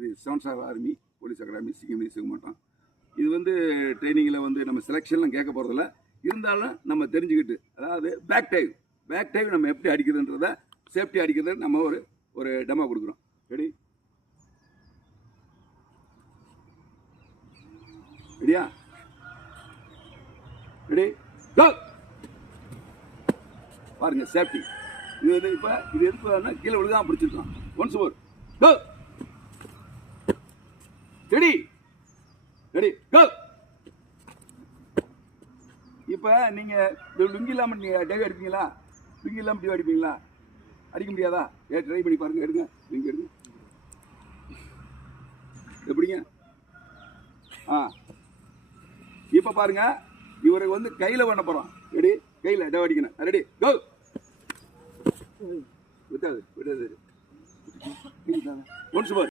இது 7 star army police academy சிங்கமாட்டம். இது வந்து ட்ரைனிங்கில் வந்து நம்ம செலெக்ஷன்லாம் கேட்க போகிறதில்ல. இருந்தாலும் நம்ம தெரிஞ்சுக்கிட்டு, அதாவது பேக் டைவ் நம்ம எப்படி அடிக்கிறதுன்றத சேஃப்டி அடிக்கிறத நம்ம ஒரு டெமோ கொடுக்குறோம். ரெடியா? Ready go. பாருங்க சேஃப்டி. இது வந்து இப்போ இது எடுத்து கீழே விழுதான் பிடிச்சிருக்கோம். Once more go. Ready go. இப்போ நீங்கள் லுங்கி இல்லாமல் நீங்கள் டைவ் அடிப்பீங்களா? லுங்கி இல்லாமல் டைவ் அடிப்பீங்களா? அடிக்க முடியாதா? ட்ரை பண்ணி பாருங்க. எடுங்க லுங்கி எடுங்க. எப்படிங்க? இப்போ பாருங்க, இவரை வந்து கையில் பண்ண போகிறோம். ரெடி? கையில் டைவ் அடிக்கணும். ரெடி கோ. விட்டாது ஒன்ஸ் மோர்